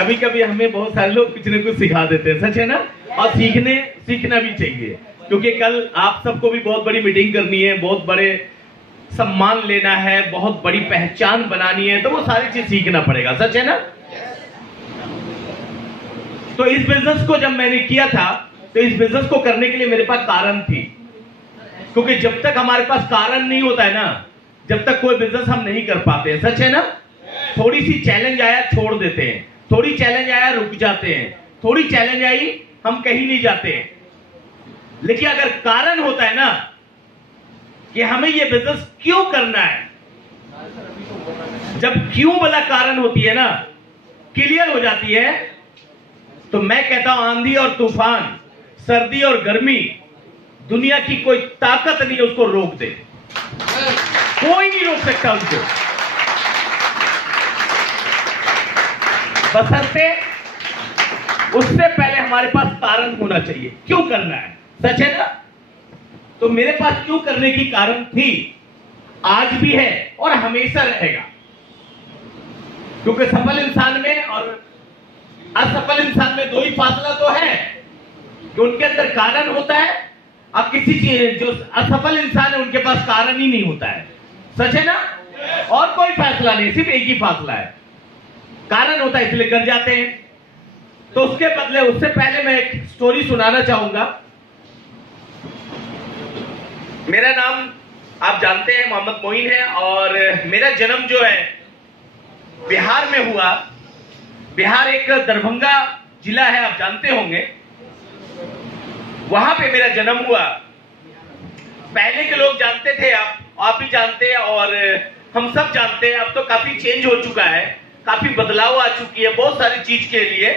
कभी कभी हमें बहुत सारे लोग कुछ न कुछ सिखा देते हैं, सच है ना। और सीखना भी चाहिए, क्योंकि कल आप सबको भी बहुत बड़ी मीटिंग करनी है, बहुत बड़े सम्मान लेना है, बहुत बड़ी पहचान बनानी है, तो वो सारी चीज सीखना पड़ेगा, सच है ना। तो इस बिजनेस को जब मैंने किया था, तो इस बिजनेस को करने के लिए मेरे पास कारण थी, क्योंकि जब तक हमारे पास कारण नहीं होता है ना, जब तक कोई बिजनेस हम नहीं कर पाते हैं, सच है ना। थोड़ी सी चैलेंज आया छोड़ देते हैं, थोड़ी चैलेंज आया रुक जाते हैं, थोड़ी चैलेंज आई हम कहीं नहीं जाते हैं। लेकिन अगर कारण होता है ना कि हमें ये बिजनेस क्यों करना है, जब क्यों वाला कारण होती है ना, क्लियर हो जाती है, तो मैं कहता हूं आंधी और तूफान, सर्दी और गर्मी, दुनिया की कोई ताकत नहीं उसको रोक दे, कोई नहीं रोक सकता उसको, बशर्ते उससे पहले हमारे पास कारण होना चाहिए क्यों करना है, सच है ना। तो मेरे पास क्यों करने की कारण थी, आज भी है और हमेशा रहेगा, क्योंकि सफल इंसान में और असफल इंसान में दो ही फासला तो है कि उनके अंदर कारण होता है, अब किसी चीज जो असफल इंसान है उनके पास कारण ही नहीं होता है, सच है ना। और कोई फैसला नहीं, सिर्फ एक ही फासला है, कारण होता है इसलिए कर जाते हैं। तो उसके बदले, उससे पहले मैं एक स्टोरी सुनाना चाहूंगा। मेरा नाम आप जानते हैं मोहम्मद मोइन है, और मेरा जन्म जो है बिहार में हुआ। बिहार एक दरभंगा जिला है, आप जानते होंगे, वहां पे मेरा जन्म हुआ। पहले के लोग जानते थे, आप भी जानते हैं और हम सब जानते हैं, अब तो काफी चेंज हो चुका है, काफी बदलाव आ चुकी है बहुत सारी चीज के लिए।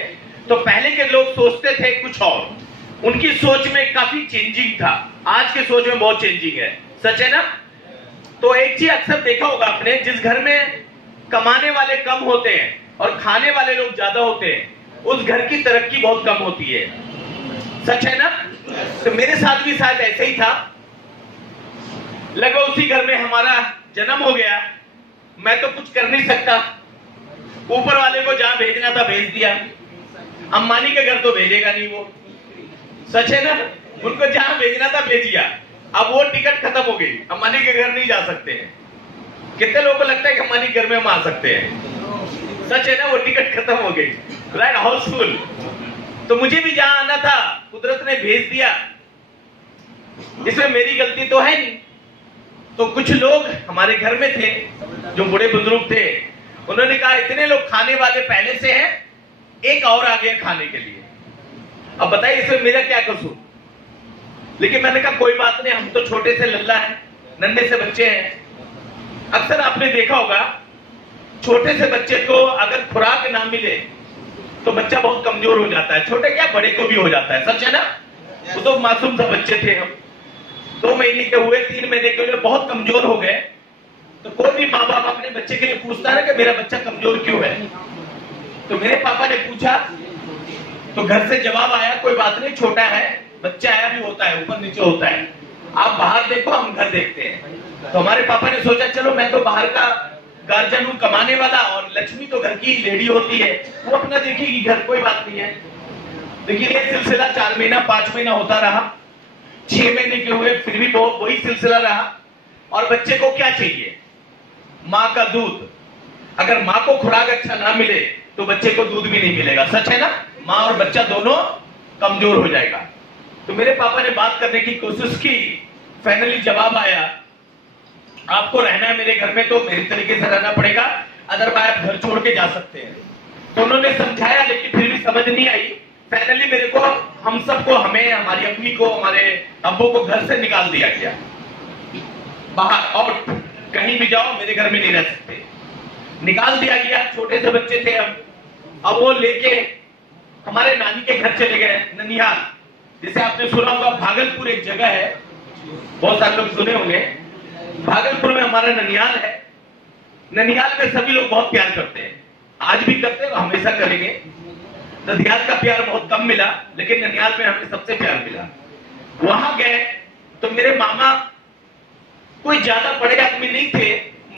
तो पहले के लोग सोचते थे कुछ और, उनकी सोच में काफी चेंजिंग था, आज के सोच में बहुत चेंजिंग है, सच है ना। तो एक चीज अक्सर देखा होगा आपने, जिस घर में कमाने वाले कम होते हैं और खाने वाले लोग ज्यादा होते हैं, उस घर की तरक्की बहुत कम होती है, सच है ना। तो मेरे साथ भी शायद ऐसे ही था, लगा उसी घर में हमारा जन्म हो गया। मैं तो कुछ कर नहीं सकता, ऊपर वाले को जहां भेजना था भेज दिया, अंबानी के घर तो भेजेगा नहीं वो, सच है ना। उनको जहां भेजना था भेज दिया, अब वो टिकट खत्म हो गई, अंबानी के घर नहीं जा सकते हैं। कितने लोगों को लगता है कि अंबानी के घर में हम आ सकते हैं, सच है ना, वो टिकट खत्म हो गई, राइट, हाउसफुल। तो मुझे भी जहां आना था कुदरत ने भेज दिया, इसमें मेरी गलती तो है नहीं। तो कुछ लोग हमारे घर में थे जो बड़े बुजुर्ग थे, उन्होंने कहा इतने लोग खाने वाले पहले से हैं, एक और आ गया खाने के लिए, अब बताइए इसमें मेरा क्या कसूर। लेकिन मैंने कहा कोई बात नहीं, हम तो छोटे से लल्ला हैं, नन्हे से बच्चे हैं। अक्सर आपने देखा होगा, छोटे से बच्चे को अगर खुराक ना मिले तो बच्चा बहुत कमजोर हो जाता है, छोटे क्या बड़े को भी हो जाता है, सच है ना। वो तो मासूम सा बच्चे थे हम, 2 महीने के हुए, 3 महीने के हुए, बहुत कमजोर हो गए। तो कोई भी माँ बाप अपने बच्चे के लिए पूछता है ना कि मेरा बच्चा कमजोर क्यों है। तो मेरे पापा ने पूछा, तो घर से जवाब आया कोई बात नहीं, छोटा है, बच्चा आया भी होता है, ऊपर नीचे होता है, आप बाहर देखो हम घर देखते हैं। तो हमारे पापा ने सोचा चलो मैं तो बाहर का गार्जियन हूं, कमाने वाला, और लक्ष्मी तो घर की लेडी होती है, वो अपना देखेगी घर, कोई बात नहीं है। लेकिन ये सिलसिला 4 महीना 5 महीना होता रहा, 6 महीने के हुए, फिर भी वही सिलसिला रहा। और बच्चे को क्या चाहिए, माँ का दूध। अगर माँ को खुराक अच्छा ना मिले तो बच्चे को दूध भी नहीं मिलेगा, सच है ना। माँ और बच्चा दोनों कमजोर हो जाएगा। तो मेरे पापा ने बात करने की कोशिश की, फाइनली जवाब आया आपको रहना है मेरे घर में तो मेरे तरीके से रहना पड़ेगा, अदरवाइज आप घर छोड़ के जा सकते हैं। तो उन्होंने समझाया, लेकिन फिर भी समझ नहीं आई। फाइनली मेरे को, हम सबको, हमें, हमारी अम्मी को, हमारे अब्बू को घर से निकाल दिया गया बाहर, और कहीं भी जाओ मेरे घर में नहीं रह सकते, निकाल दिया गया। छोटे से बच्चे थे हम, अब वो लेके हमारे नानी के घर चले गए, ननिहाल, जिसे आपने सुना होगा, भागलपुर एक जगह है, बहुत सारे लोग सुने होंगे, भागलपुर में हमारा ननिहाल है। ननिहाल में सभी लोग बहुत प्यार करते हैं, आज भी करते हैं, हमेशा करेंगे। ननिहाल का प्यार बहुत कम मिला, लेकिन ननिहाल में हमें सबसे प्यार मिला। वहां गए तो मेरे मामा कोई ज्यादा बड़े आदमी नहीं थे,